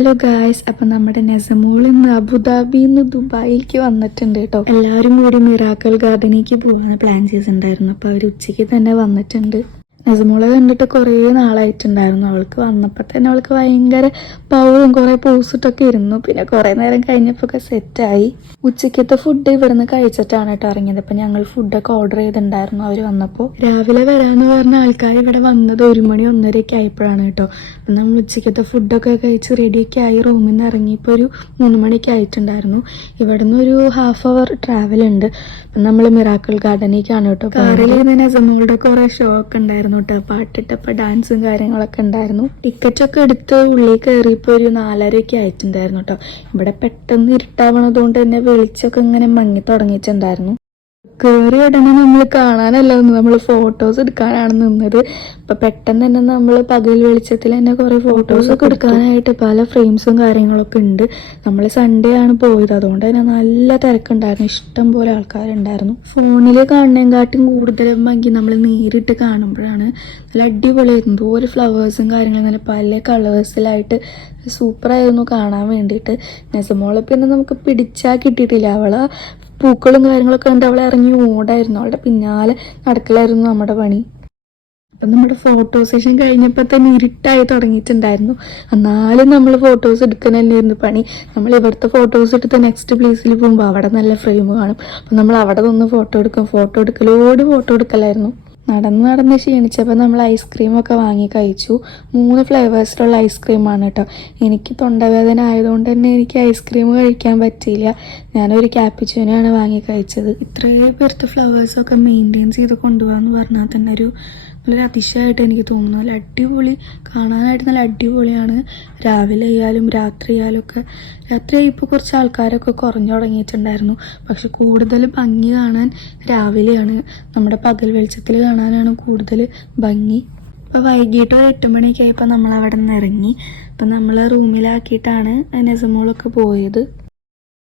Hello guys, അപ്പം നമ്മുടെ നസമോൾ ഇന്ന് അബുദാബിയിൽ നിന്ന് ദുബായിലേക്ക് വന്നിട്ടുണ്ട് കേട്ടോ. എല്ലാവരും കൂടി മിറാക്കിൾ ഗാർഡനിലേക്ക് പോകാൻ പ്ലാൻ ചെയ്തിട്ടുണ്ടായിരുന്നു. അപ്പോൾ അവർ ഉച്ചയ്ക്ക് തന്നെ വന്നിട്ടുണ്ട്. നസമോളെ കണ്ടിട്ട് കുറേ നാളായിട്ടുണ്ടായിരുന്നു. അവൾക്ക് വന്നപ്പോൾ തന്നെ അവൾക്ക് ഭയങ്കര പവറും കുറേ പോസിറ്റൊക്കെ ഇരുന്നു. പിന്നെ കുറേ നേരം കഴിഞ്ഞപ്പോൾ ഒക്കെ സെറ്റായി. ഉച്ചയ്ക്കത്തെ ഫുഡ് ഇവിടുന്ന് കഴിച്ചിട്ടാണ് കേട്ടോ ഇറങ്ങിയത്. അപ്പം ഞങ്ങൾ ഫുഡൊക്കെ ഓർഡർ ചെയ്തിട്ടുണ്ടായിരുന്നു അവർ വന്നപ്പോൾ. രാവിലെ വരാമെന്ന് പറഞ്ഞ ആൾക്കാർ ഇവിടെ വന്നത് 1 മണി 1:30 ആയപ്പോഴാണ് കേട്ടോ. അപ്പം നമ്മൾ ഉച്ചയ്ക്കത്തെ ഫുഡൊക്കെ കഴിച്ച് റെഡിയൊക്കെ ആയി റൂമിൽ നിന്ന് ഇറങ്ങിയപ്പോൾ ഒരു 3 മണിക്ക് ആയിട്ടുണ്ടായിരുന്നു. ഇവിടെ നിന്ന് ഒരു ½ അവർ ട്രാവൽ ഉണ്ട്. അപ്പം നമ്മൾ മിറാക്കിൾ ഗാർഡനിലേക്കാണ് കേട്ടോ. കാറിൽ നിന്ന് നസമോളുടെ കുറേ ഷോ ഒക്കെ ഉണ്ടായിരുന്നു കേട്ടോ. പാട്ടിട്ടപ്പോൾ ഡാൻസും കാര്യങ്ങളൊക്കെ ഉണ്ടായിരുന്നു. ടിക്കറ്റൊക്കെ എടുത്ത് ഉള്ളിൽ കയറിയപ്പോൾ ഒരു 4:30 ആയിട്ടുണ്ടായിരുന്നു കേട്ടോ. ഇവിടെ പെട്ടെന്ന് ഇരുട്ടാവണതുകൊണ്ട് തന്നെ വെളിച്ചമൊക്കെ ഇങ്ങനെ മങ്ങി തുടങ്ങിയിട്ടുണ്ടായിരുന്നു. കയറിയ ഉടനെ നമ്മൾ കാണാനല്ല നമ്മൾ ഫോട്ടോസ് എടുക്കാനാണ് നിന്നത്. അപ്പം പെട്ടെന്ന് തന്നെ നമ്മൾ പകൽ വെളിച്ചത്തിൽ തന്നെ കുറേ ഫോട്ടോസൊക്കെ എടുക്കാനായിട്ട് പല ഫ്രെയിംസും കാര്യങ്ങളൊക്കെ ഉണ്ട്. നമ്മൾ സൺഡേ ആണ് പോയത്, അതുകൊണ്ട് തന്നെ നല്ല തിരക്കുണ്ടായിരുന്നു. ഇഷ്ടം പോലെ ആൾക്കാരുണ്ടായിരുന്നു. ഫോണിൽ കാണുന്നതിനെക്കാട്ടും കൂടുതൽ ഭംഗി നമ്മൾ നേരിട്ട് കാണുമ്പോഴാണ്. നല്ല അടിപൊളിയായിരുന്നു. എന്തോരം ഫ്ലവേഴ്സും കാര്യങ്ങളും നല്ല പല കളേഴ്സിലായിട്ട് സൂപ്പറായിരുന്നു കാണാൻ വേണ്ടിയിട്ട്. നസമോളെ പിന്നെ നമുക്ക് പിടിച്ചാൽ കിട്ടിയിട്ടില്ല. അവളെ പൂക്കളും കാര്യങ്ങളൊക്കെ കണ്ട് അവളെ ഇറങ്ങി ഓടായിരുന്നു. അവളുടെ പിന്നാലെ നടക്കലായിരുന്നു നമ്മുടെ പണി. അപ്പം നമ്മുടെ ഫോട്ടോ സെഷൻ കഴിഞ്ഞപ്പോൾ തന്നെ ഇരുട്ടായി തുടങ്ങിയിട്ടുണ്ടായിരുന്നു. എന്നാലും നമ്മൾ ഫോട്ടോസ് എടുക്കുന്നതന്നെയായിരുന്നു പണി. നമ്മൾ ഇവിടുത്തെ ഫോട്ടോസ് എടുത്ത് നെക്സ്റ്റ് പ്ലേസിൽ പോകുമ്പോൾ അവിടെ നല്ല ഫ്രെയിം കാണും. അപ്പം നമ്മൾ അവിടെ നിന്ന് ഫോട്ടോ എടുക്കും. ഫോട്ടോ എടുക്കലായിരുന്നു. നടന്ന് ക്ഷീണിച്ചപ്പോൾ നമ്മൾ ഐസ്ക്രീമൊക്കെ വാങ്ങി കഴിച്ചു. 3 ഫ്ലേവേഴ്സിലുള്ള ഐസ്ക്രീമാണ് കേട്ടോ. എനിക്ക് തൊണ്ടവേദന ആയതുകൊണ്ട് തന്നെ എനിക്ക് ഐസ്ക്രീം കഴിക്കാൻ പറ്റിയില്ല. ഞാനൊരു ക്യാപ്പിച്ചിനോയാണ് വാങ്ങി കഴിച്ചത്. ഇത്രയും പേർത്ത് ഫ്ലവേഴ്സൊക്കെ മെയിൻറ്റെയിൻ ചെയ്ത് കൊണ്ടുപോകാമെന്ന് പറഞ്ഞാൽ തന്നെ നല്ലൊരു അതിശയമായിട്ട് എനിക്ക് തോന്നുന്നു. നല്ല അടിപൊളി, കാണാനായിട്ട് നല്ല അടിപൊളിയാണ്. രാവിലെ ആയാലും രാത്രി ആയാലും ഒക്കെ. രാത്രിയായി ഇപ്പോൾ കുറച്ച് ആൾക്കാരൊക്കെ കുറഞ്ഞു തുടങ്ങിയിട്ടുണ്ടായിരുന്നു. പക്ഷെ കൂടുതൽ ഭംഗി കാണാൻ രാവിലെയാണ്. നമ്മുടെ പകൽ വെളിച്ചത്തിൽ കാണാനാണ് കൂടുതൽ ഭംഗി. അപ്പോൾ വൈകിട്ട് ഒരു 8 മണിയൊക്കെ ആയപ്പോൾ നമ്മൾ അവിടെ നിന്ന് ഇറങ്ങി. അപ്പം നമ്മൾ റൂമിലാക്കിയിട്ടാണ് നസമോളൊക്കെ പോയത്.